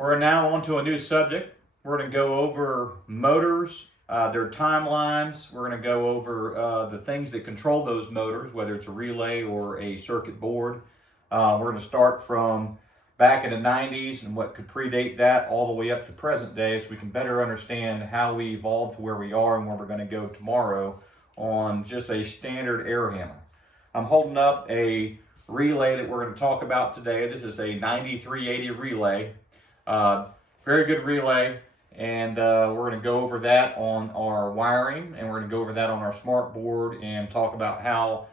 We're now on to a new subject. We're going to go over motors, their timelines. We're going to go over the things that control those motors, whether it's a relay or a circuit board. We're going to start from back in the 90s and what could predate that all the way up to present day, so we can better understand how we evolved to where we are and where we're going to go tomorrow on just a standard air handler. I'm holding up a relay that we're going to talk about today. This is a 9380 relay. Very good relay, and we're going to go over that on our wiring, and we're going to go over that on our smart board and talk about how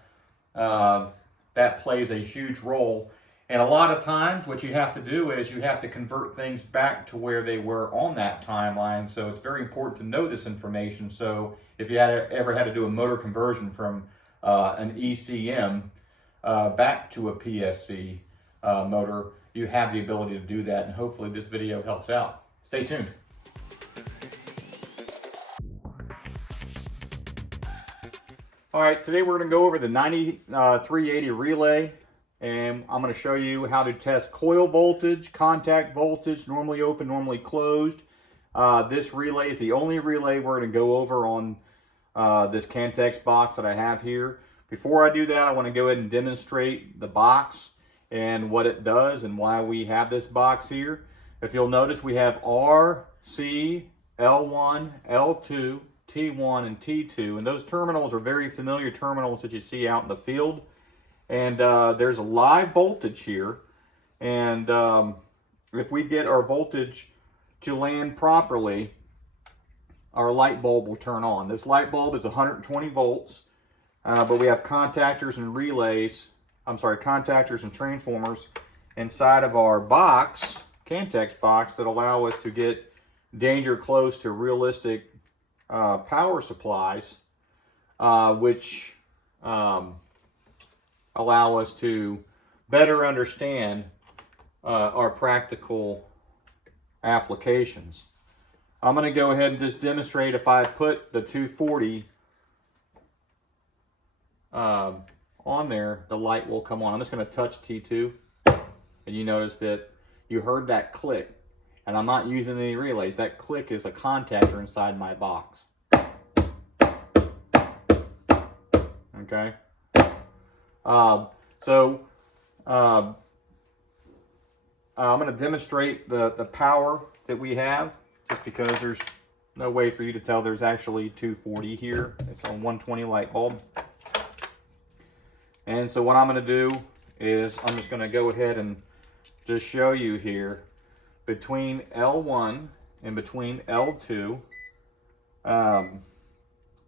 that plays a huge role. And a lot of times what you have to do is you have to convert things back to where they were on that timeline. So it's very important to know this information. So if you ever had to do a motor conversion from an ECM back to a PSC motor, you have the ability to do that, and hopefully this video helps out. Stay tuned. All right, today we're going to go over the 9380 relay, and I'm going to show you how to test coil voltage, contact voltage, normally open, normally closed. This relay is the only relay we're going to go over on this Cantex box that I have here. Before I do that, I want to go ahead and demonstrate the box and what it does and why we have this box here. If you'll notice, we have R, C, L1, L2, T1, and T2, and those terminals are very familiar terminals that you see out in the field. And there's a live voltage here, and if we get our voltage to land properly, our light bulb will turn on. This light bulb is 120 volts, but we have contactors and contactors and transformers inside of our box, Cantex box, that allow us to get danger close to realistic power supplies, which allow us to better understand our practical applications. I'm going to go ahead and just demonstrate. If I put the 240 on there, the light will come on. I'm just going to touch T2, and you notice that you heard that click, and I'm not using any relays. That click is a contactor inside my box. Okay. I'm going to demonstrate the power that we have, just because there's no way for you to tell there's actually 240 here. It's a 120 light bulb. And so what I'm going to do is I'm just going to go ahead and just show you here between L1 and between L2,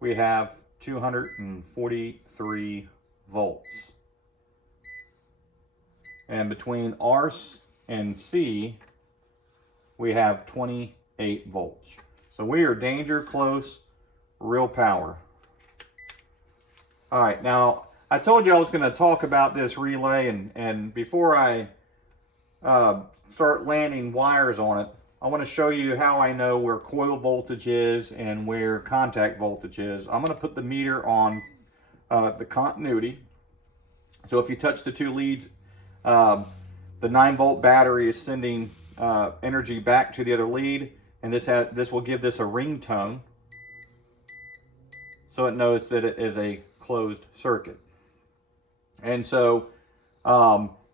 we have 243 volts. And between R and C, we have 28 volts. So we are danger close, real power. All right, now I told you I was going to talk about this relay, and before I start landing wires on it, I want to show you how I know where coil voltage is and where contact voltage is. I'm going to put the meter on the continuity. So if you touch the two leads, the 9-volt battery is sending energy back to the other lead, and this will give this a ringtone, so it knows that it is a closed circuit. And so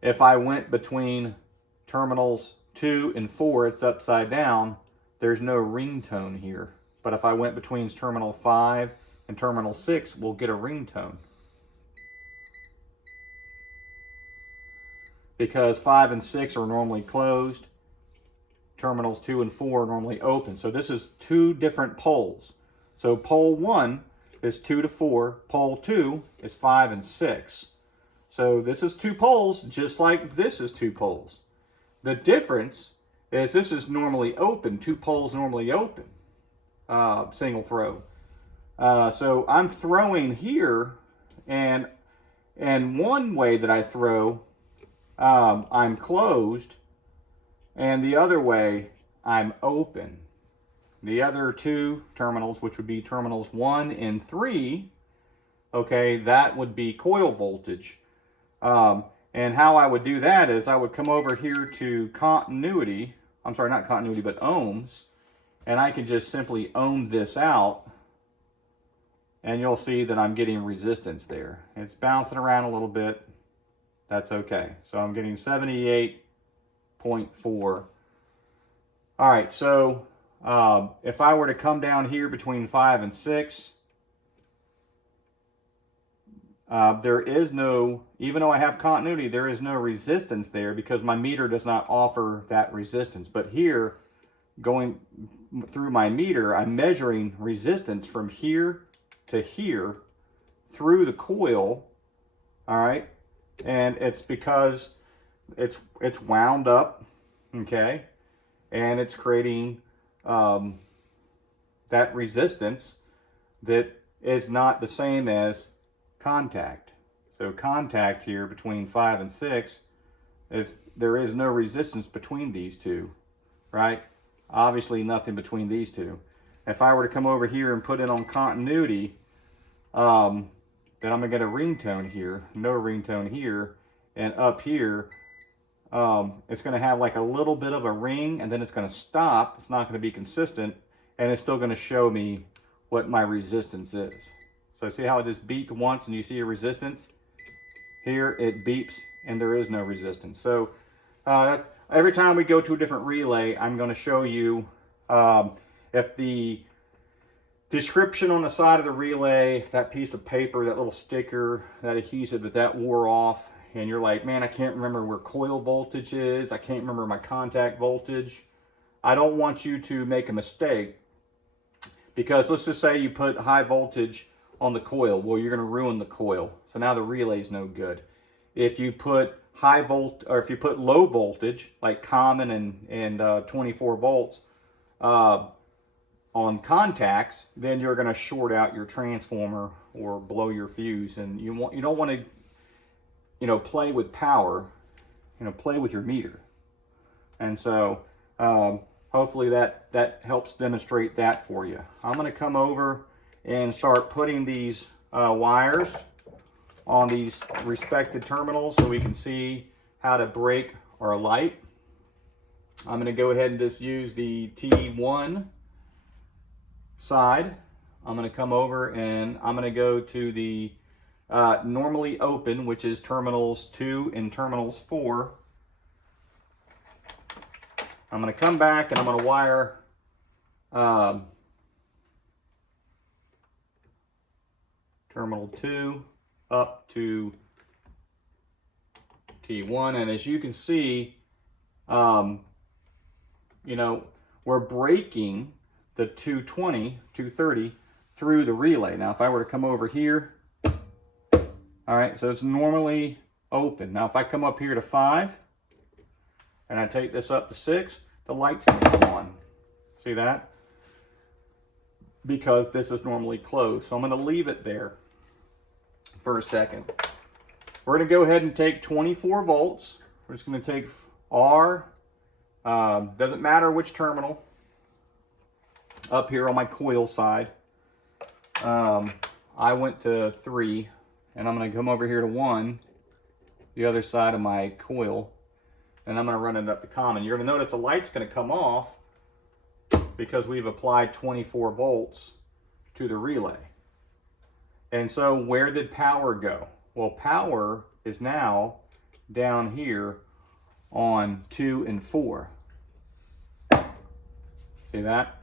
if I went between terminals 2 and 4, it's upside down, there's no ringtone here. But if I went between terminal 5 and terminal 6, we'll get a ringtone. Because 5 and 6 are normally closed, terminals 2 and 4 are normally open. So this is two different poles. So pole 1 is 2 to 4, pole 2 is 5 and 6. So this is two poles, just like this is two poles. The difference is this is normally open. Two poles normally open, single throw. So I'm throwing here, and one way that I throw, I'm closed, and the other way, I'm open. The other two terminals, which would be terminals 1 and 3, okay, that would be coil voltage. And how I would do that is I would come over here to continuity. I'm sorry, not continuity, but ohms. And I can just simply ohm this out, and you'll see that I'm getting resistance there. It's bouncing around a little bit. That's okay. So I'm getting 78.4. All right, so if I were to come down here between 5 and 6, there is no, even though I have continuity, there is no resistance there because my meter does not offer that resistance. But here, going through my meter, I'm measuring resistance from here to here through the coil, all right? And it's because it's wound up, okay? And it's creating that resistance that is not the same as contact. So contact here between 5 and 6 there is no resistance between these two, right? Obviously nothing between these two. If I were to come over here and put it on continuity, then I'm gonna get a ringtone here, no ringtone here, and up here it's going to have like a little bit of a ring, and then it's going to stop. It's not going to be consistent, and it's still going to show me what my resistance is. So see how it just beeped once and you see a resistance? Here it beeps and there is no resistance. So that's, every time we go to a different relay, I'm going to show you if the description on the side of the relay, if that piece of paper, that little sticker, that adhesive, that wore off, and you're like, man, I can't remember where coil voltage is. I can't remember my contact voltage. I don't want you to make a mistake, because let's just say you put high voltage on the coil. Well, you're going to ruin the coil. So now the relay's no good. If you put if you put low voltage, like common and 24 volts on contacts, then you're going to short out your transformer or blow your fuse. And you don't want to, play with power, play with your meter. And so hopefully that helps demonstrate that for you. I'm going to come over and start putting these wires on these respected terminals so we can see how to break our light. I'm going to go ahead and just use the T1 side. I'm going to come over and I'm going to go to the normally open, which is terminals 2 and terminals 4. I'm going to come back and I'm going to wire terminal 2 up to T1, and as you can see, we're breaking the 220, 230 through the relay. Now, if I were to come over here, all right, so it's normally open. Now, if I come up here to 5 and I take this up to 6, the light's going to come on. See that? Because this is normally closed. So I'm going to leave it there for a second. We're going to go ahead and take 24 volts. We're just going to take R, doesn't matter which terminal, up here on my coil side. I went to 3, and I'm going to come over here to 1, the other side of my coil, and I'm going to run it up to common. You're going to notice the light's going to come off because we've applied 24 volts to the relay. And so where did power go? Well, power is now down here on 2 and 4. See that?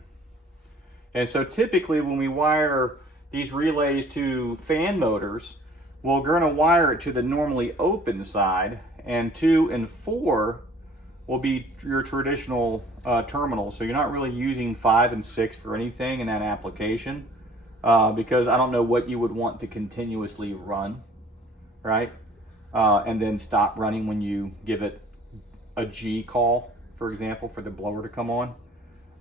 And so typically when we wire these relays to fan motors, we're going to wire it to the normally open side, and 2 and 4 will be your traditional terminals. So you're not really using 5 and 6 for anything in that application, because I don't know what you would want to continuously run, right? And then stop running when you give it a G call, for example, for the blower to come on.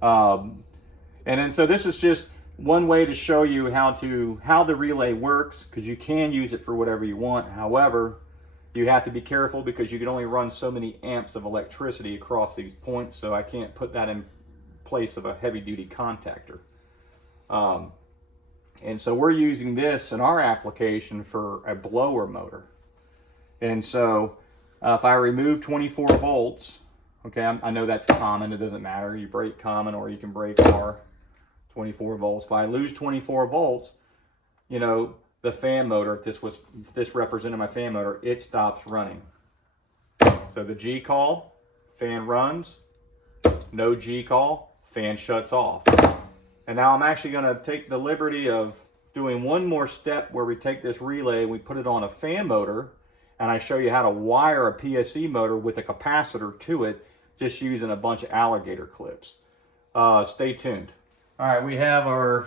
And then so this is just one way to show you how the relay works, because you can use it for whatever you want. However, you have to be careful because you can only run so many amps of electricity across these points, so I can't put that in place of a heavy-duty contactor. And so we're using this in our application for a blower motor. And so if I remove 24 volts, Okay, I know that's common. It doesn't matter. You break common or you can break R, 24 volts. If I lose 24 volts, you know, the fan motor, if this represented my fan motor, it stops running. So the G call, fan runs. No G call, fan shuts off. And now I'm actually going to take the liberty of doing one more step where we take this relay and we put it on a fan motor, and I show you how to wire a PSC motor with a capacitor to it, just using a bunch of alligator clips. Stay tuned. All right, we have our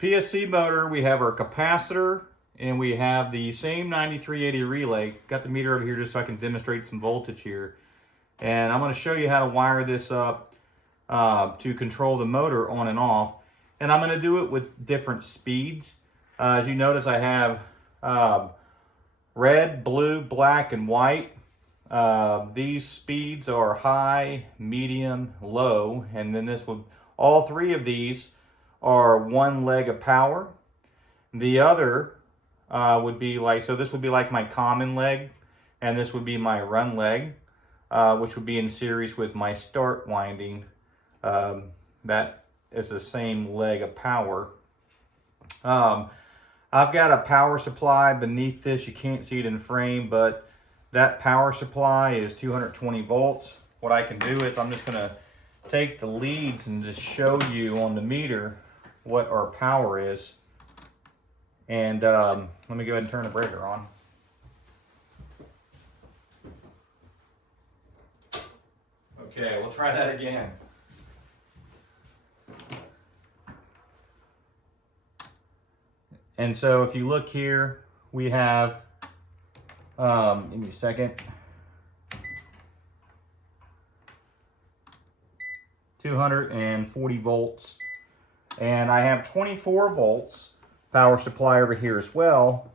PSC motor, we have our capacitor, and we have the same 9380 relay. Got the meter over here just so I can demonstrate some voltage here. And I'm going to show you how to wire this up to control the motor on and off. And I'm going to do it with different speeds. As you notice, I have red, blue, black, and white. These speeds are high, medium, low, and then all three of these are one leg of power. The other would be like, so this would be like my common leg, and this would be my run leg, which would be in series with my start winding. That is the same leg of power. I've got a power supply beneath this. You can't see it in frame, but that power supply is 220 volts. What I can do is I'm just going to take the leads and just show you on the meter what our power is. And let me go ahead and turn the breaker on. Okay, we'll try that again. And so if you look here, we have, give me a second, 240 volts. And I have 24 volts power supply over here as well.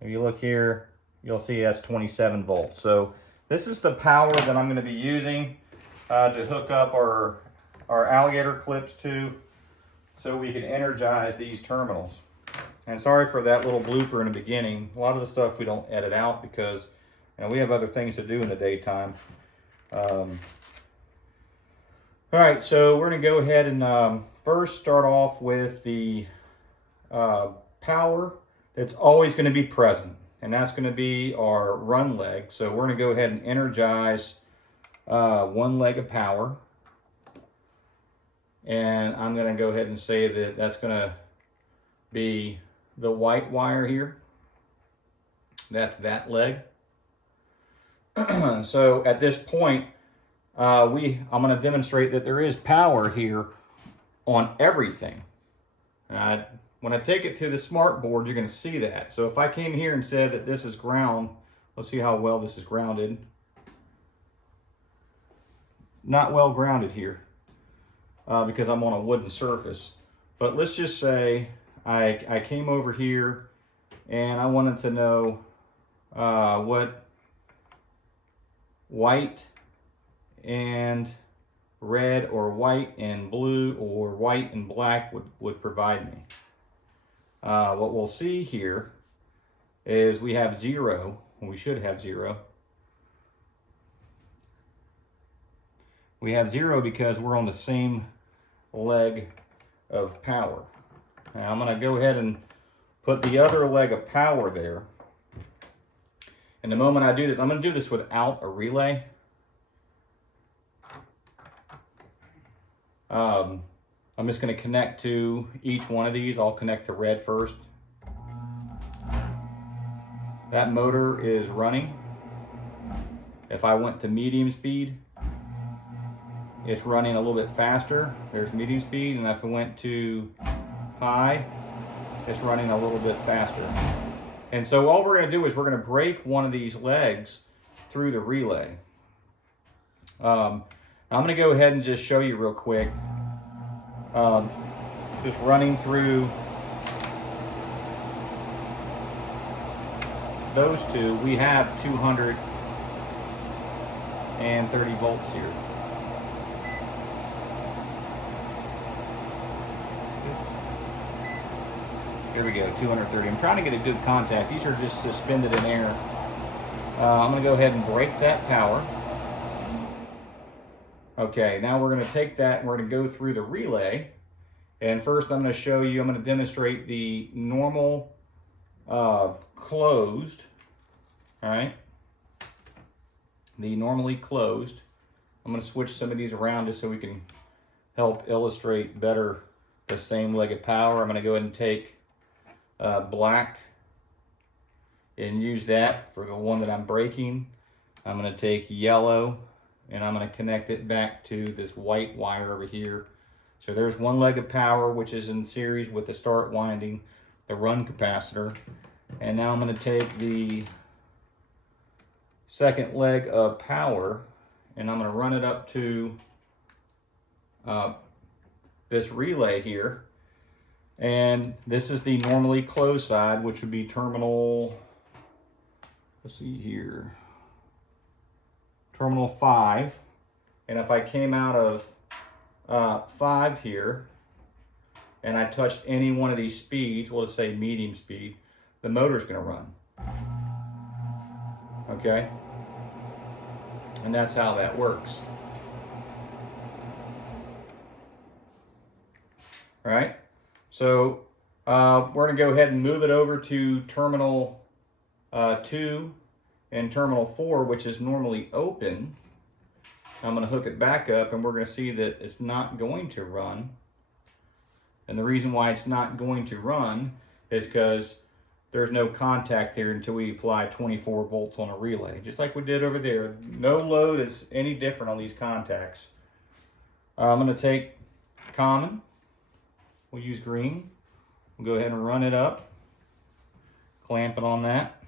If you look here, you'll see that's 27 volts. So this is the power that I'm going to be using to hook up our alligator clips to, so we can energize these terminals. And sorry for that little blooper in the beginning. A lot of the stuff we don't edit out because, you know, we have other things to do in the daytime. All right, so we're going to go ahead and first start off with the power that's always going to be present, and that's going to be our run leg. So we're going to go ahead and energize one leg of power. And I'm going to go ahead and say that that's going to be the white wire here. That's that leg. So at this point, I'm going to demonstrate that there is power here on everything. When I take it to the smart board, you're going to see that. So if I came here and said that this is ground, let's see how well this is grounded. Not well grounded here. Because I'm on a wooden surface. But let's just say I came over here and I wanted to know what white and red, or white and blue, or white and black would provide me. What we'll see here is we have 0. We should have 0. We have 0 because we're on the same leg of power. Now I'm going to go ahead and put the other leg of power there. And the moment I do this, I'm going to do this without a relay. I'm just going to connect to each one of these. I'll connect to red first. That motor is running. If I went to medium speed, it's running a little bit faster. There's medium speed. And if I went to high, it's running a little bit faster. And so all we're going to do is we're going to break one of these legs through the relay. I'm going to go ahead and just show you real quick. Just running through those two, we have 230 volts here. Here we go, 230. I'm trying to get a good contact. These are just suspended in air. I'm going to go ahead and break that power. Okay, now we're going to take that and we're going to go through the relay. And first I'm going to show you, I'm going to demonstrate the normal closed, all right? The normally closed. I'm going to switch some of these around just so we can help illustrate better the same leg of power. I'm going to go ahead and take black and use that for the one that I'm breaking. I'm going to take yellow and I'm going to connect it back to this white wire over here. So there's one leg of power, which is in series with the start winding, the run capacitor. And now I'm going to take the second leg of power and I'm going to run it up to this relay here. And this is the normally closed side, which would be terminal, let's see here, terminal 5. And if I came out of 5 here and I touched any one of these speeds, we'll just say medium speed, the motor's going to run. Okay? And that's how that works. All right? So we're going to go ahead and move it over to terminal 2 and terminal 4, which is normally open. I'm going to hook it back up and we're going to see that it's not going to run. And the reason why it's not going to run is because there's no contact there until we apply 24 volts on a relay. Just like we did over there. No load is any different on these contacts. I'm going to take common. We'll use green. We'll go ahead and run it up. Clamp it on that.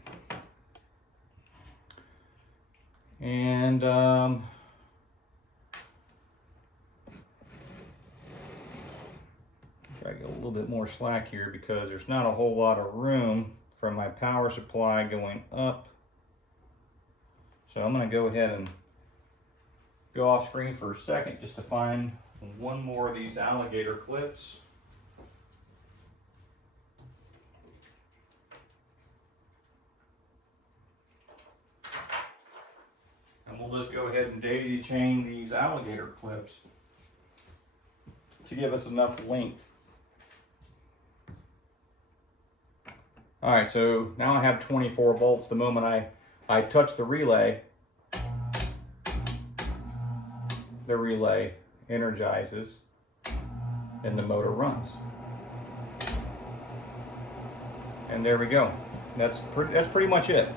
And I get a little bit more slack here because there's not a whole lot of room from my power supply going up. So I'm going to go ahead and go off screen for a second just to find one more of these alligator clips. And we'll just go ahead and daisy chain these alligator clips to give us enough length. All right, so now I have 24 volts. The moment I touch the relay energizes and the motor runs. And there we go. That's pretty much it.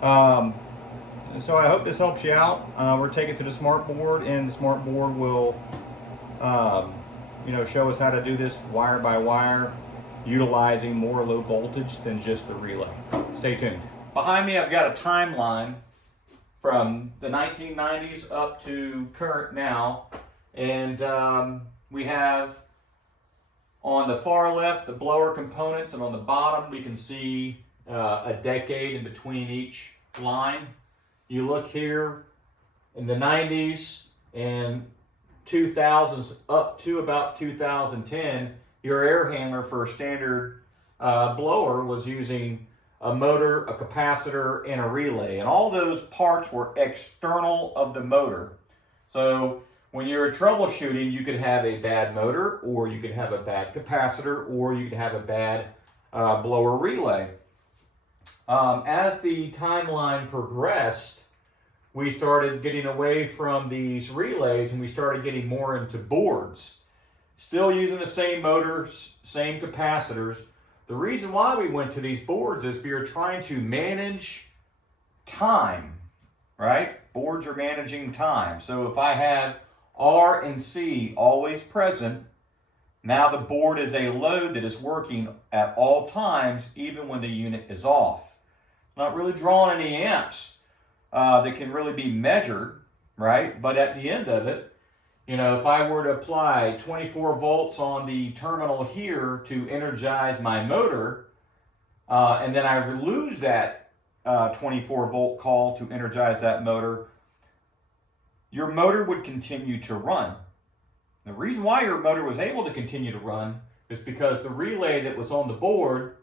So I hope this helps you out. We're taking it to the smart board, and the smart board will show us how to do this wire by wire, utilizing more low voltage than just the relay. Stay tuned. Behind me I've got a timeline from the 1990s up to current now, and we have on the far left the blower components, and on the bottom we can see a decade in between each line. You look here in the 90s and 2000s up to about 2010, your air handler for a standard blower was using a motor, a capacitor, and a relay. And all those parts were external of the motor. So when you're troubleshooting, you could have a bad motor, or you could have a bad capacitor, or you could have a bad blower relay. As the timeline progressed, we started getting away from these relays and we started getting more into boards. Still using the same motors, same capacitors. The reason why we went to these boards is we are trying to manage time, right? Boards are managing time. So if I have R and C always present, now the board is a load that is working at all times, even when the unit is off. Not really drawing any amps that can really be measured, right? But at the end of it, if I were to apply 24 volts on the terminal here to energize my motor, and then I lose that 24 volt call to energize that motor, your motor would continue to run. The reason why your motor was able to continue to run is because the relay that was on the board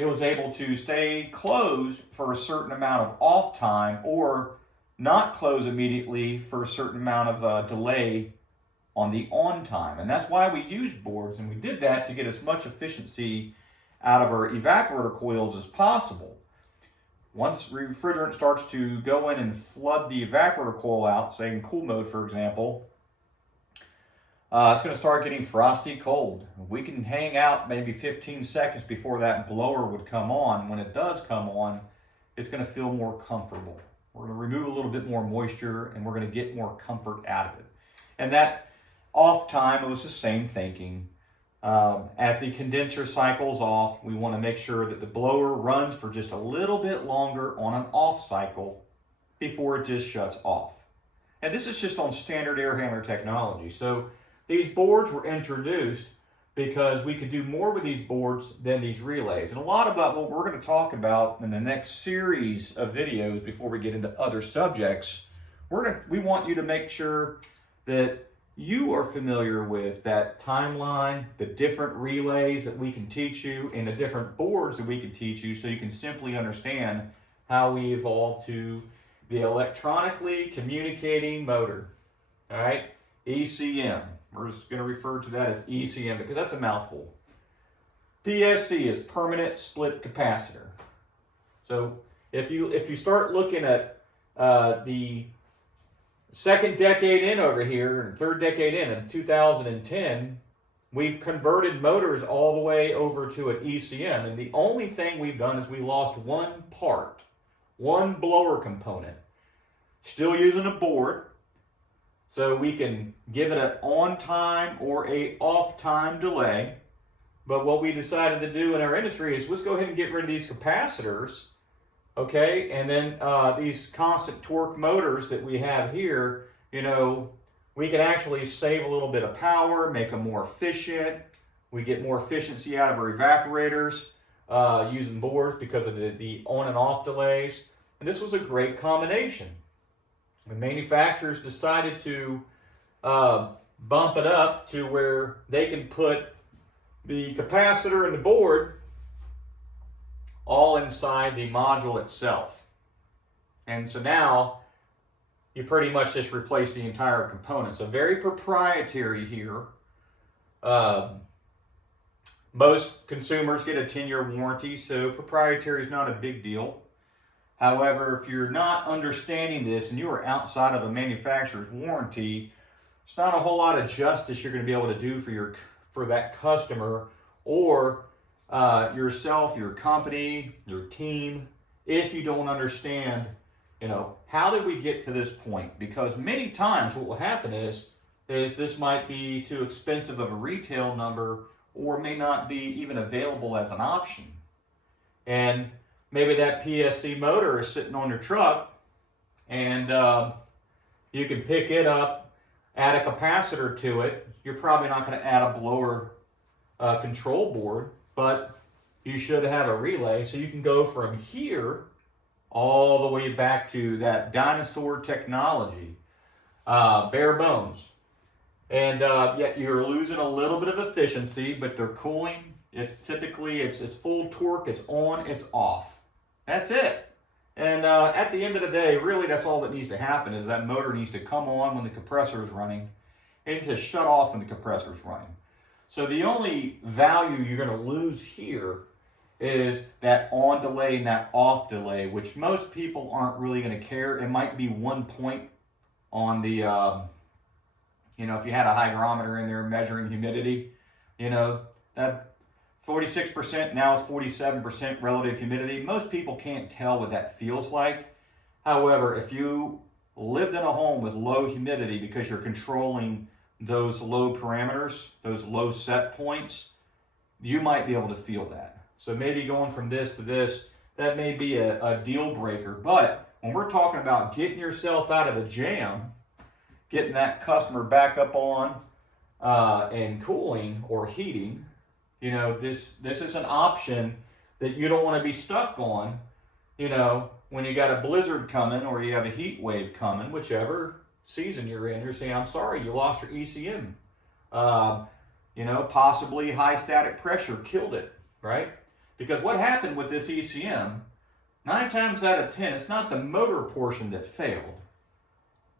it was able to stay closed for a certain amount of off time or not close immediately for a certain amount of delay on the on time. And that's why we use boards, and we did that to get as much efficiency out of our evaporator coils as possible. Once refrigerant starts to go in and flood the evaporator coil out, say in cool mode for example, it's going to start getting frosty cold. We can hang out maybe 15 seconds before that blower would come on. When it does come on, it's going to feel more comfortable. We're going to remove a little bit more moisture, and we're going to get more comfort out of it. And that off time, it was the same thinking. As the condenser cycles off, we want to make sure that the blower runs for just a little bit longer on an off cycle before it just shuts off. And this is just on standard air handler technology. So these boards were introduced because we could do more with these boards than these relays. And a lot about what we're going to talk about in the next series of videos before we get into other subjects, we want you to make sure that you are familiar with that timeline, the different relays that we can teach you, and the different boards that we can teach you, so you can simply understand how we evolved to the electronically communicating motor. All right, ECM. We're just going to refer to that as ECM because that's a mouthful. PSC is permanent split capacitor. So if you start looking at the second decade in over here, and third decade in 2010, we've converted motors all the way over to an ECM, and the only thing we've done is we lost one part, one blower component. Still using a board, so we can give it an on time or a off time delay. But what we decided to do in our industry is let's go ahead and get rid of these capacitors, okay? And then these constant torque motors that we have here, you know, we can actually save a little bit of power, make them more efficient. We get more efficiency out of our evaporators using boards because of the on and off delays. And this was a great combination. The manufacturers decided to bump it up to where they can put the capacitor and the board all inside the module itself. And so now you pretty much just replace the entire component. So very proprietary here. Most consumers get a 10-year warranty, so proprietary is not a big deal. However, if you're not understanding this and you are outside of a manufacturer's warranty, it's not a whole lot of justice you're going to be able to do for that customer or yourself, your company, your team, if you don't understand, you know, how did we get to this point? Because many times what will happen is this might be too expensive of a retail number or may not be even available as an option. And maybe that PSC motor is sitting on your truck, and you can pick it up, add a capacitor to it. You're probably not going to add a blower control board, but you should have a relay. So you can go from here all the way back to that dinosaur technology, bare bones. And yet you're losing a little bit of efficiency, but they're cooling. It's typically, it's full torque, it's on, it's off. That's it. And at the end of the day, really that's all that needs to happen is that motor needs to come on when the compressor is running and to shut off when the compressor is running. So the only value you're going to lose here is that on delay and that off delay, which most people aren't really going to care. It might be 1 point on the, you know, if you had a hygrometer in there measuring humidity, you know, that 46%, now it's 47% relative humidity. Most people can't tell what that feels like. However, if you lived in a home with low humidity because you're controlling those low parameters, those low set points, you might be able to feel that. So maybe going from this to this, that may be a deal breaker. But when we're talking about getting yourself out of a jam, getting that customer back up on and cooling or heating, you know, this is an option that you don't want to be stuck on, you know, when you got a blizzard coming or you have a heat wave coming, whichever season you're in. You're saying, I'm sorry, you lost your ECM. You know, possibly high static pressure killed it, right? Because what happened with this ECM, 9 times out of 10, it's not the motor portion that failed.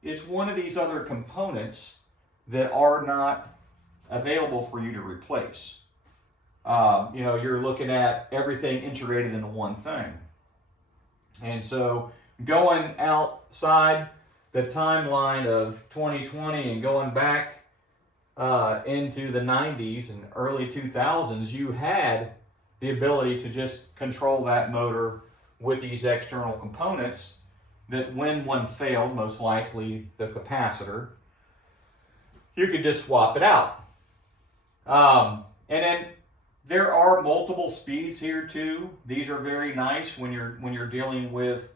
It's one of these other components that are not available for you to replace. You know, you're looking at everything integrated into one thing. And so going outside the timeline of 2020 and going back into the 90s and early 2000s, you had the ability to just control that motor with these external components that when one failed, most likely the capacitor, you could just swap it out. And then there are multiple speeds here too. These are very nice when you're dealing with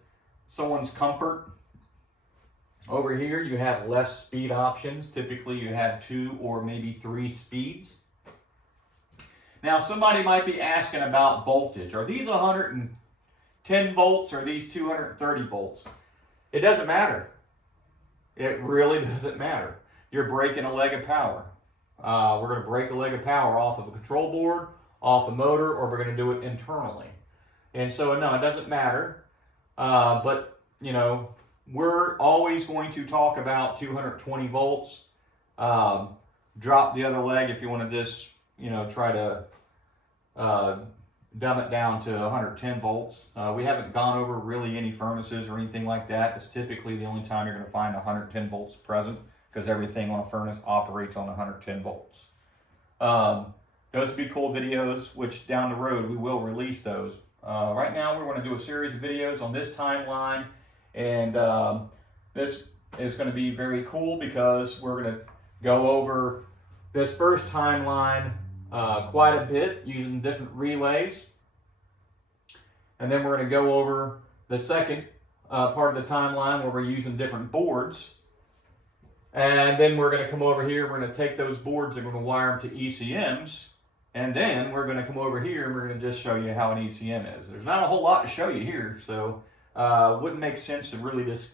someone's comfort. Over here you have less speed options. Typically you have 2 or maybe 3 speeds. Now somebody might be asking about voltage. Are these 110 volts or are these 230 volts? It doesn't matter. It really doesn't matter. You're breaking a leg of power. We're going to break a leg of power off of a control board, off a motor, or we're going to do it internally. And so, no, it doesn't matter. But, you know, we're always going to talk about 220 volts. Drop the other leg if you want to just, you know, try to dumb it down to 110 volts. We haven't gone over really any furnaces or anything like that. It's typically the only time you're going to find 110 volts present, because everything on a furnace operates on 110 volts. Those would be cool videos, which down the road we will release those. Right now we're going to do a series of videos on this timeline, and this is going to be very cool because we're going to go over this first timeline quite a bit using different relays. And then we're going to go over the second part of the timeline where we're using different boards. And then we're going to come over here, we're going to take those boards and we're going to wire them to ECMs. And then we're going to come over here and we're going to just show you how an ECM is. There's not a whole lot to show you here, so it wouldn't make sense to really just,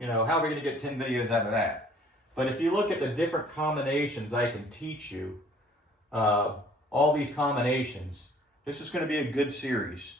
you know, how are we going to get 10 videos out of that? But if you look at the different combinations I can teach you, all these combinations, this is going to be a good series.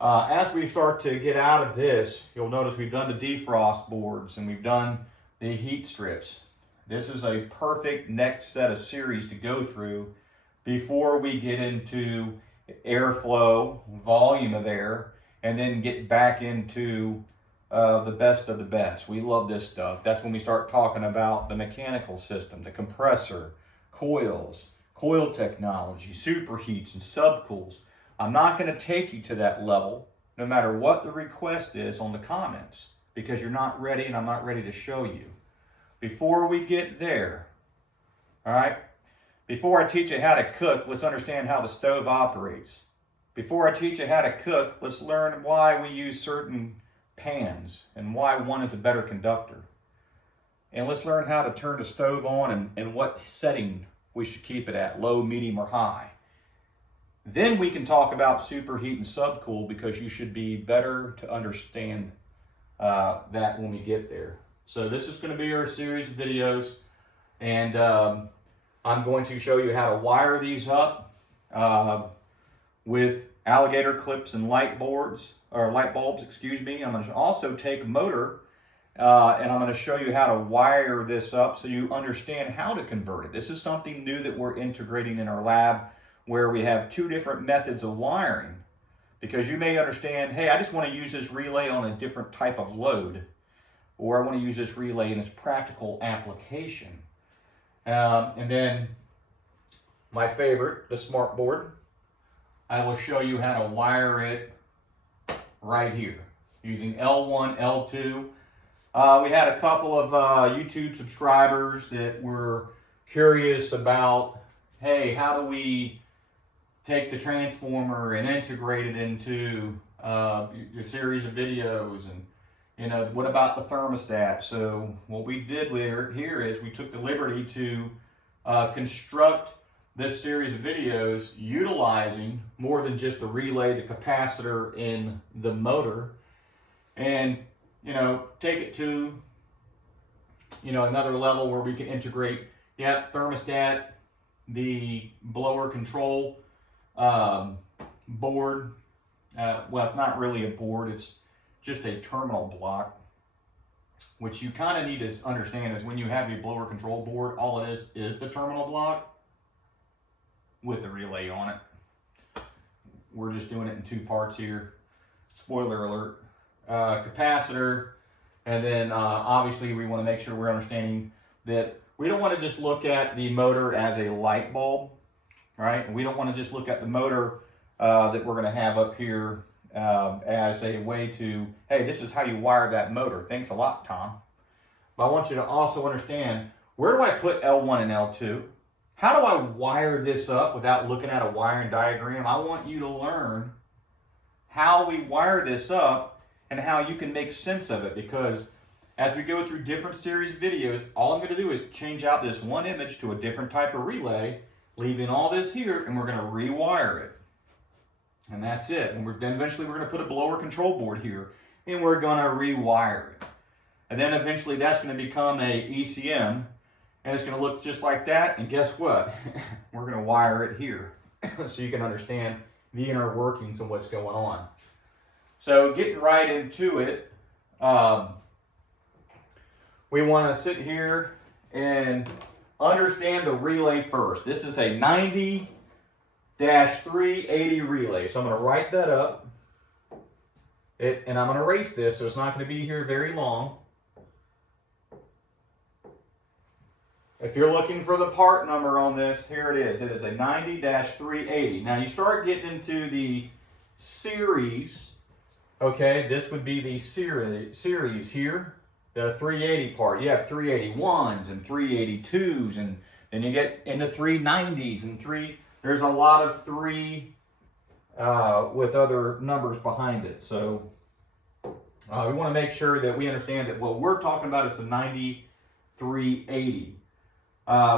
As we start to get out of this, you'll notice we've done the defrost boards and we've done the heat strips. This is a perfect next set of series to go through before we get into airflow, volume of air, and then get back into the best of the best. We love this stuff. That's when we start talking about the mechanical system, the compressor, coils, coil technology, superheats, and subcools. I'm not going to take you to that level, no matter what the request is on the comments, because you're not ready and I'm not ready to show you. Before we get there, all right, before I teach you how to cook, let's understand how the stove operates. Before I teach you how to cook, let's learn why we use certain pans and why one is a better conductor. And let's learn how to turn the stove on and what setting we should keep it at, low, medium, or high. Then we can talk about superheat and subcool, because you should be better to understand that when we get there. So this is going to be our series of videos, and I'm going to show you how to wire these up with alligator clips and light bulbs, excuse me. I'm going to also take a motor and I'm going to show you how to wire this up so you understand how to convert it. This is something new that we're integrating in our lab, where we have 2 different methods of wiring, because you may understand, hey, I just want to use this relay on a different type of load, or I want to use this relay in its practical application. And then my favorite, the smart board, I will show you how to wire it right here using L1, L2. We had a couple of YouTube subscribers that were curious about, hey, how do we take the transformer and integrate it into your series of videos, and you know, what about the thermostat? So what we did here is we took the liberty to construct this series of videos utilizing more than just the relay, the capacitor, and the motor, and you know, take it to, you know, another level where we can integrate, thermostat, the blower control, board. Well, it's not really a board, it's just a terminal block. Which you kind of need to understand is when you have a blower control board, all it is the terminal block with the relay on it. We're just doing it in two parts here. Spoiler alert. Capacitor, and then obviously we want to make sure we're understanding that we don't want to just look at the motor as a light bulb, right? We don't want to just look at the motor that we're going to have up here as a way to, hey, this is how you wire that motor. Thanks a lot, Tom. But I want you to also understand, where do I put L1 and L2? How do I wire this up without looking at a wiring diagram? I want you to learn how we wire this up and how you can make sense of it, because as we go through different series of videos, all I'm going to do is change out this one image to a different type of relay, leaving all this here, and we're going to rewire it. And that's it. And then eventually we're going to put a blower control board here, and we're going to rewire it. And then eventually that's going to become a ECM, and it's going to look just like that. And guess what? We're going to wire it here so you can understand the inner workings of what's going on. So getting right into it, we want to sit here and understand the relay first. This is a 90-380 relay. So I'm going to write that up. And I'm going to erase this, so it's not going to be here very long. If you're looking for the part number on this, here it is. It is a 90-380. Now you start getting into the series. Okay, this would be the series here. The 380 part. You have 381s and 382s, and then you get into 390s and there's a lot of 3 with other numbers behind it. So we want to make sure that we understand that what we're talking about is the 90-380.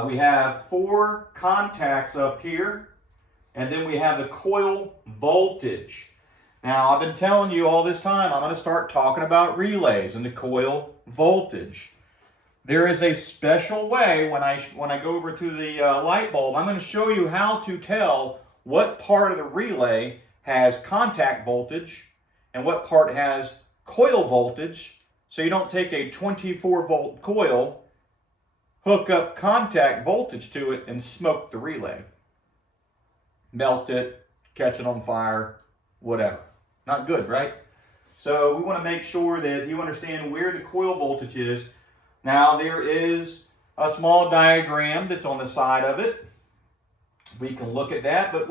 We have 4 contacts up here, and then we have the coil voltage. Now, I've been telling you all this time, I'm going to start talking about relays and the coil voltage. There is a special way when I go over to the light bulb, I'm going to show you how to tell what part of the relay has contact voltage and what part has coil voltage, so you don't take a 24-volt coil, hook up contact voltage to it, and smoke the relay. Melt it, catch it on fire, whatever. Not good, right? So we want to make sure that you understand where the coil voltage is. Now there is a small diagram that's on the side of it. We can look at that, but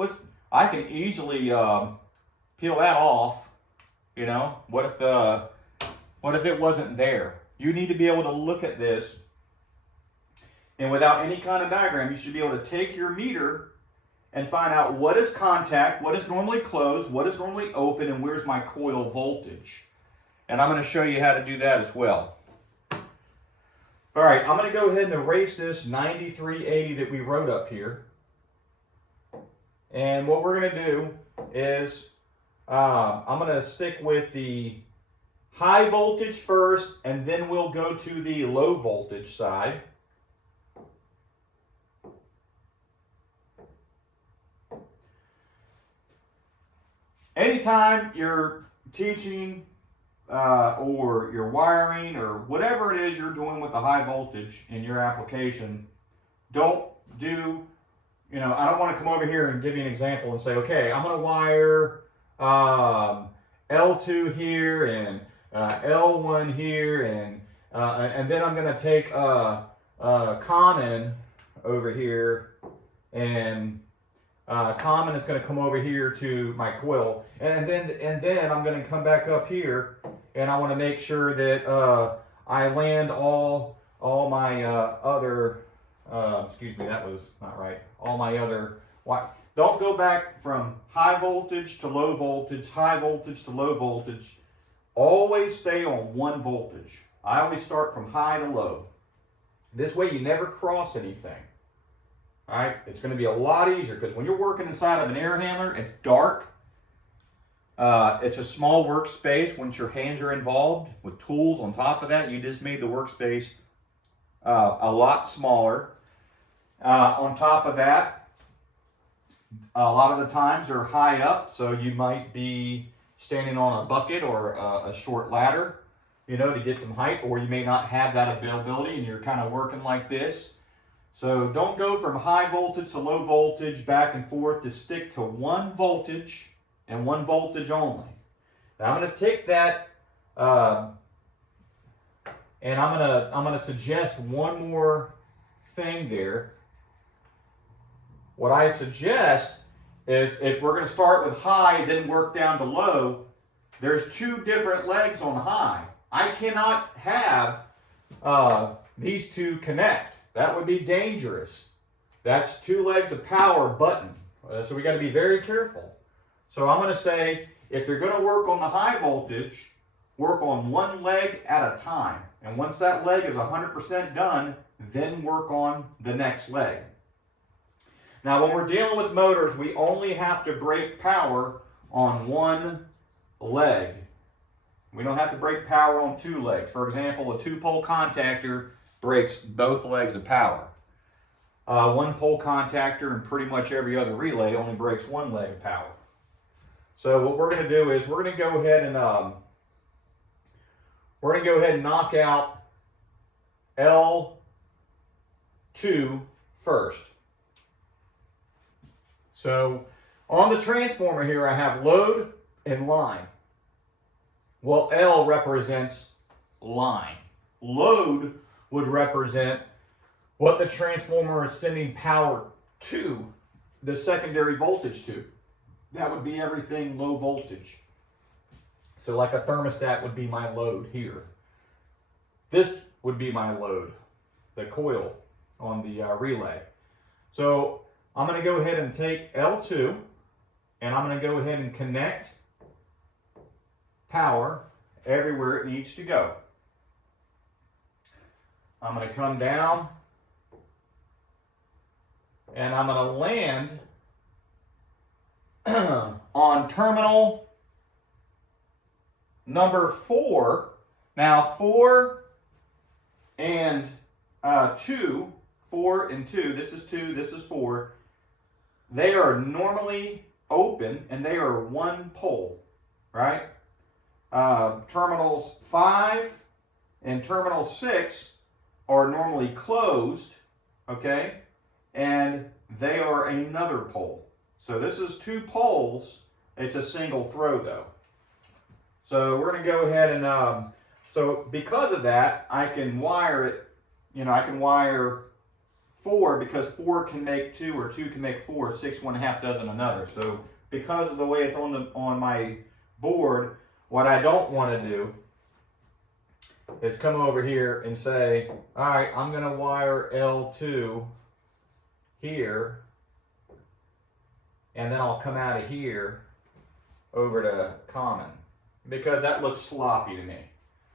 I can easily peel that off. You know, what if it wasn't there? You need to be able to look at this, and without any kind of diagram, you should be able to take your meter and find out what is contact, what is normally closed, what is normally open, and where's my coil voltage. And I'm going to show you how to do that as well. All right, I'm going to go ahead and erase this 9380 that we wrote up here. And what we're going to do is I'm going to stick with the high voltage first, and then we'll go to the low voltage side. Anytime you're teaching or you're wiring or whatever it is you're doing with the high voltage in your application, don't do, I don't want to come over here and give you an example and say, okay, I'm going to wire L2 here and L1 here, and then I'm going to take common over here, and common is going to come over here to my coil, and then I'm going to come back up here, and I want to make sure that I land all my other excuse me, that was not right. All my other, don't go back from high voltage to low voltage, high voltage to low voltage. Always stay on one voltage. I always start from high to low. This way you never cross anything. All right, it's going to be a lot easier, because when you're working inside of an air handler, it's dark. It's a small workspace. Once your hands are involved with tools on top of that, you just made the workspace a lot smaller. On top of that, A lot of the times they're high up, so you might be standing on a bucket or a short ladder, to get some height, or you may not have that availability and you're kind of working like this. So don't go from high voltage to low voltage back and forth. To stick to one voltage and one voltage only. Now I'm going to take that and I'm gonna suggest one more thing there. What I suggest is if we're going to start with high, then work down to low, there's two different legs on high. I cannot have these two connect. That would be dangerous. That's two legs of power button. So we got to be very careful. So I'm going to say, if you're going to work on the high voltage, work on one leg at a time. And once that leg is 100% done, then work on the next leg. Now, when we're dealing with motors, we only have to break power on one leg. We don't have to break power on two legs. For example, a two-pole contactor breaks both legs of power. One-pole contactor and pretty much every other relay only breaks one leg of power. So what we're going to do is we're going to go ahead and knock out L2 first. So on the transformer here, I have load and line. Well, L represents line. Load would represent what the transformer is sending power to, the secondary voltage to. That would be everything low voltage. So like a thermostat would be my load here. This would be my load, the coil on the relay. So I'm going to go ahead and take L2 and I'm going to go ahead and connect power everywhere it needs to go. I'm going to come down and I'm going to land on terminal number 4. Now 4 and 2, 4 and 2, this is 2, this is 4. They are normally open and they are one pole, right? Terminals 5 and terminal 6 are normally closed, okay? And they are another pole. So this is two poles. It's a single throw though. So we're going to go ahead and, so because of that, I can wire it, I can wire 4 because 4 can make 2 or 2 can make 4, 6 1/2 dozen another. So because of the way it's on my board, what I don't want to do is come over here and say, all right, I'm going to wire L2 here, and then I'll come out of here over to common, because that looks sloppy to me.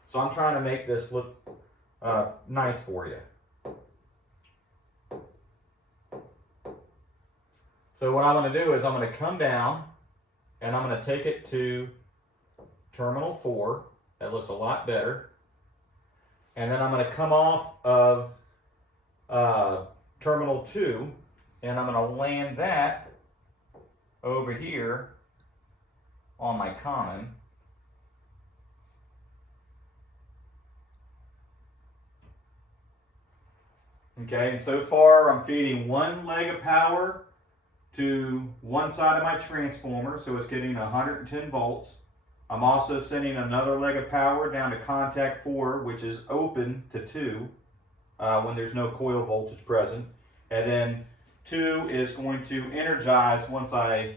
So I'm trying to make this look nice for you. So what I want to do is I'm going to come down and I'm going to take it to terminal 4. That looks a lot better. And then I'm going to come off of terminal 2 and I'm going to land that over here on my common. Okay, and so far I'm feeding one leg of power to one side of my transformer, so it's getting 110 volts. I'm also sending another leg of power down to contact 4, which is open to 2 when there's no coil voltage present. And then 2 is going to energize once my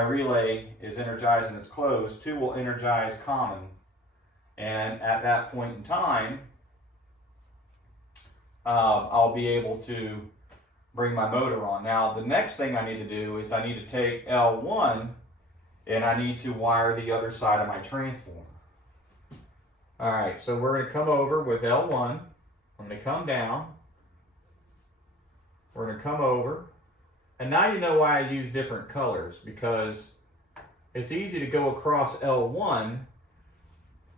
relay is energized and it's closed. 2 will energize common. And at that point in time, I'll be able to bring my motor on. Now, the next thing I need to do is I need to take L1 and I need to wire the other side of my transformer. All right, so we're going to come over with L1. I'm going to come down. We're going to come over. And now you know why I use different colors, because it's easy to go across L1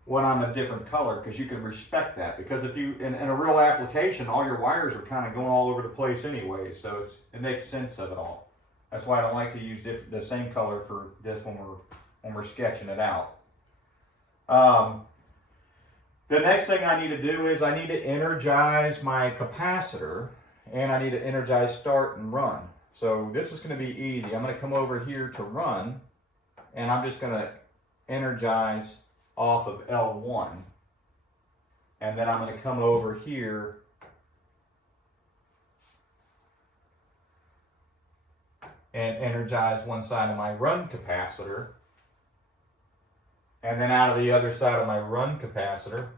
when I'm a different color, because you can respect that. Because if you, in a real application, all your wires are kind of going all over the place anyway, so it makes sense of it all. That's why I don't like to use the same color for this when we're sketching it out. The next thing I need to do is I need to energize my capacitor, and I need to energize start and run. So this is going to be easy. I'm going to come over here to run, and I'm just going to energize off of L1. And then I'm going to come over here and energize one side of my run capacitor. And then out of the other side of my run capacitor,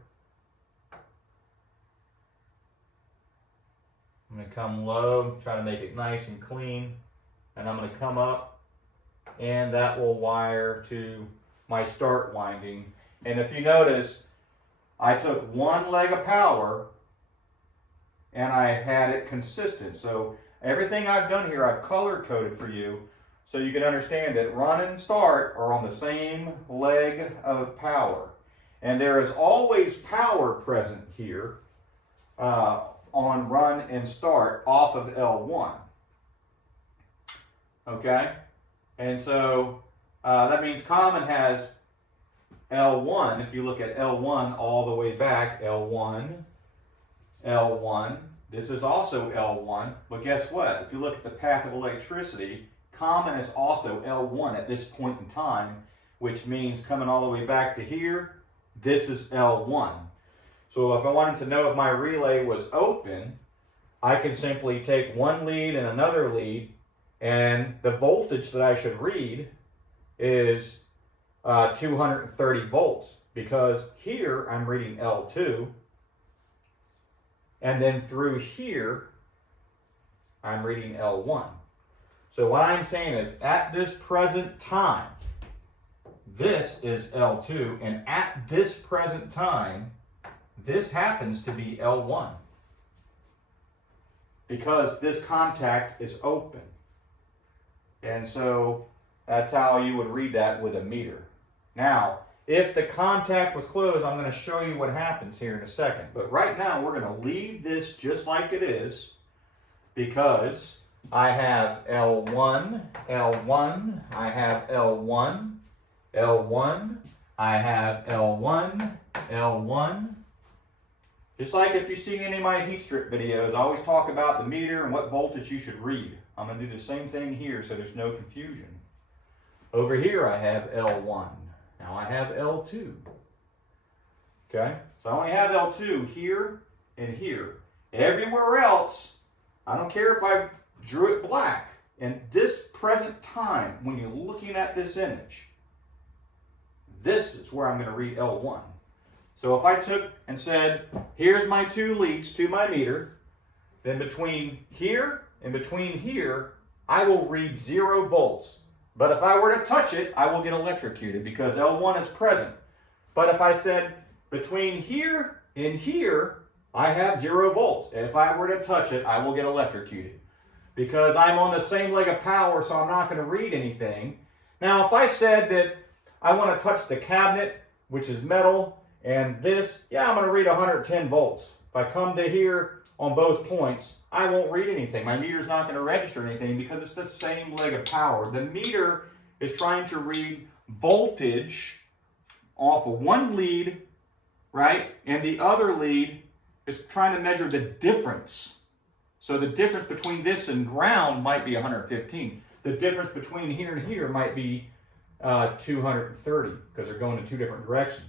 I'm going to come low, try to make it nice and clean. And I'm going to come up, and that will wire to my start winding. And if you notice, I took one leg of power and I had it consistent. So everything I've done here, I've color coded for you so you can understand that run and start are on the same leg of power. And there is always power present here on run and start off of L1. Okay? And so that means common has L1. If you look at L1 all the way back, L1, L1. This is also L1, but guess what? If you look at the path of electricity, common is also L1 at this point in time, which means coming all the way back to here, this is L1. So if I wanted to know if my relay was open, I can simply take one lead and another lead, and the voltage that I should read is 230 volts, because here I'm reading L2, and then through here I'm reading L1. So what I'm saying is, at this present time, this is L2, and at this present time, this happens to be L1, because this contact is open. And so that's how you would read that with a meter. Now, if the contact was closed, I'm going to show you what happens here in a second. But right now, we're going to leave this just like it is, because I have L1, L1, I have L1, L1, I have L1, L1. Just like if you've seen any of my heat strip videos, I always talk about the meter and what voltage you should read. I'm going to do the same thing here so there's no confusion. Over here I have L1. Now I have L2. Okay? So I only have L2 here and here. Everywhere else, I don't care if I drew it black. In this present time, when you're looking at this image, this is where I'm going to read L1. So if I took and said, here's my two leads to my meter, then between here and between here, I will read 0 volts. But if I were to touch it, I will get electrocuted because L1 is present. But if I said between here and here, I have 0 volts. And if I were to touch it, I will get electrocuted because I'm on the same leg of power, so I'm not going to read anything. Now, if I said that I want to touch the cabinet, which is metal, and this, yeah, I'm going to read 110 volts. If I come to here on both points, I won't read anything. My meter's not going to register anything because it's the same leg of power. The meter is trying to read voltage off of one lead, right? And the other lead is trying to measure the difference. So the difference between this and ground might be 115. The difference between here and here might be 230 because they're going in two different directions.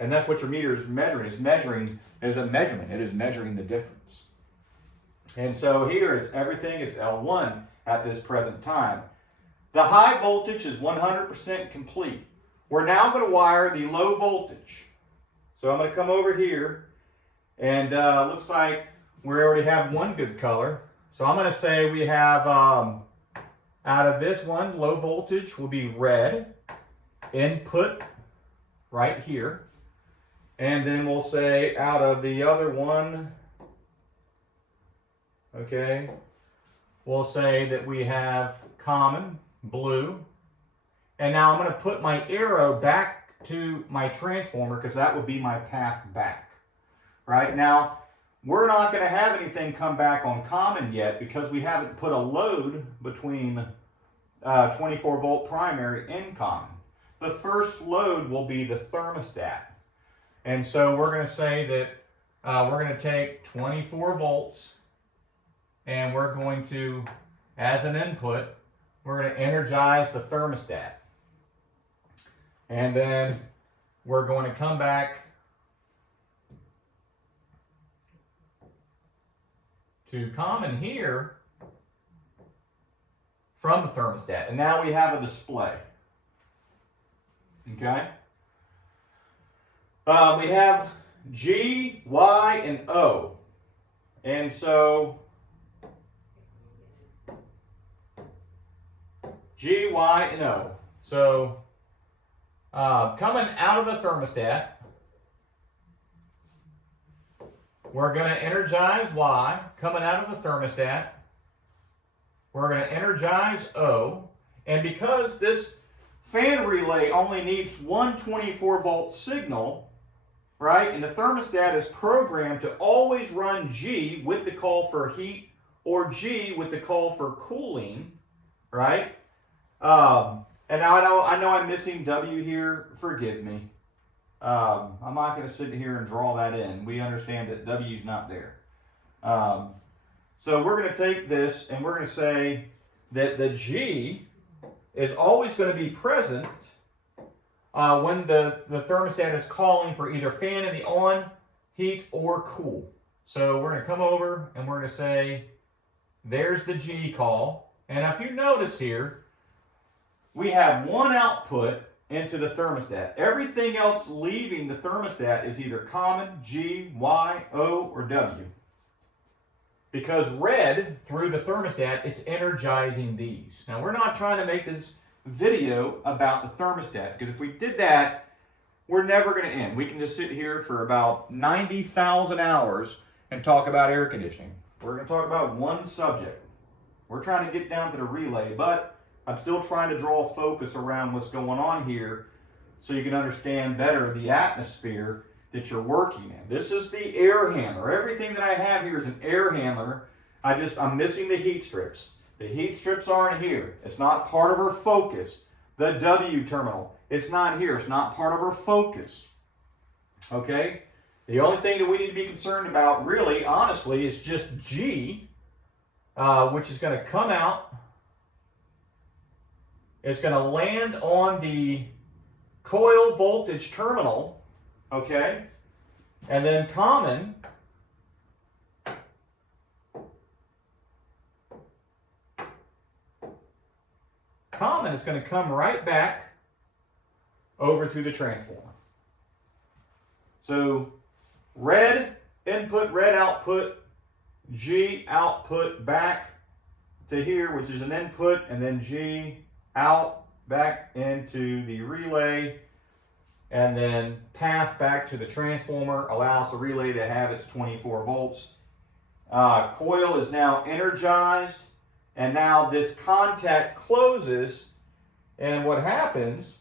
And that's what your meter is measuring. It's measuring as a measurement. It is measuring the difference. And so here is everything is L1 at this present time. The high voltage is 100% complete. We're now going to wire the low voltage. So I'm going to come over here, and looks like we already have one good color. So I'm going to say we have, out of this one, low voltage will be red, input right here. And then we'll say out of the other one, okay, we'll say that we have common, blue. And now I'm going to put my arrow back to my transformer because that would be my path back. Right? Now, we're not going to have anything come back on common yet because we haven't put a load between 24 volt primary in common. The first load will be the thermostat. And so we're going to say that we're going to take 24 volts and we're going to, as an input, we're going to energize the thermostat. And then we're going to come back to common here from the thermostat. And now we have a display. Okay? We have G, Y, and O. And so G, Y, and O. So coming out of the thermostat, we're going to energize Y. Coming out of the thermostat, we're going to energize O. And because this fan relay only needs one 24 volt signal, right? And the thermostat is programmed to always run G with the call for heat or G with the call for cooling, right? And now I know I'm missing W here. Forgive me. I'm not going to sit here and draw that in. We understand that W is not there. So we're going to take this and we're going to say that the G is always going to be present when the thermostat is calling for either fan in the on, heat, or cool. So we're going to come over and we're going to say, there's the G call. And if you notice here, we have one output into the thermostat. Everything else leaving the thermostat is either common, G, Y, O, or W. Because red, through the thermostat, it's energizing these. Now, we're not trying to make this video about the thermostat, because if we did that, we're never going to end. We can just sit here for about 90,000 hours and talk about air conditioning. We're going to talk about one subject. We're trying to get down to the relay, but I'm still trying to draw focus around what's going on here so you can understand better the atmosphere that you're working in. This is the air handler. Everything that I have here is an air handler. I'm missing the heat strips. The heat strips aren't here. It's not part of our focus. The W terminal, it's not here. It's not part of our focus. Okay? The only thing that we need to be concerned about, really, honestly, is just G, which is going to come out. It's going to land on the coil voltage terminal, okay? And then common is going to come right back over to the transformer. So red input, red output, G output back to here, which is an input, and then G out back into the relay, and then path back to the transformer allows the relay to have its 24 volts. Coil is now energized, and now this contact closes, and what happens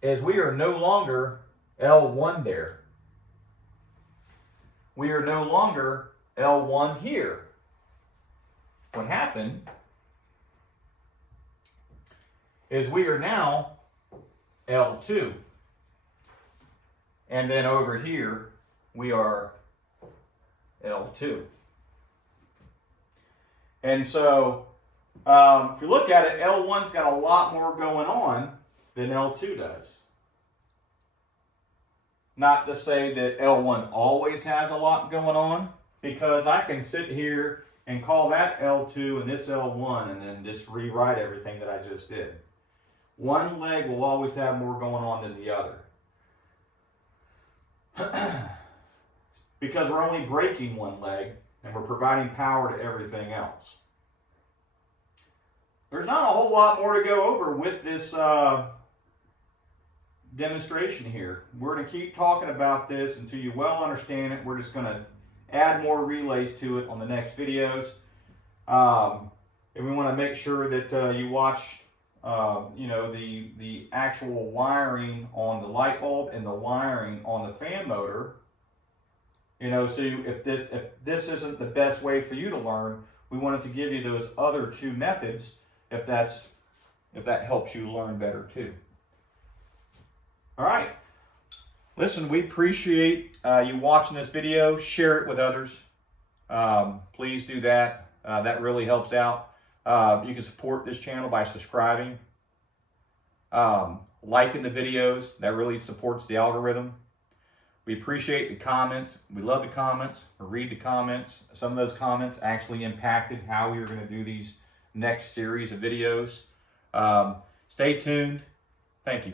is we are no longer L1 there. We are no longer L1 here. What happened is we are now L2. And then over here, we are L2. And so, if you look at it, L1's got a lot more going on than L2 does. Not to say that L1 always has a lot going on, because I can sit here and call that L2 and this L1 and then just rewrite everything that I just did. One leg will always have more going on than the other. Because we're only breaking one leg and we're providing power to everything else. There's not a whole lot more to go over with this demonstration here. We're going to keep talking about this until you well understand it. We're just going to add more relays to it on the next videos. And we want to make sure that you watch the actual wiring on the light bulb and the wiring on the fan motor. So if this isn't the best way for you to learn, we wanted to give you those other two methods if that's if that helps you learn better too. All right. Listen, we appreciate you watching this video. Share it with others. Please do that. That really helps out. You can support this channel by subscribing, liking the videos. That really supports the algorithm. We appreciate the comments. We love the comments. We read the comments. Some of those comments actually impacted how we were going to do these next series of videos. Stay tuned. Thank you.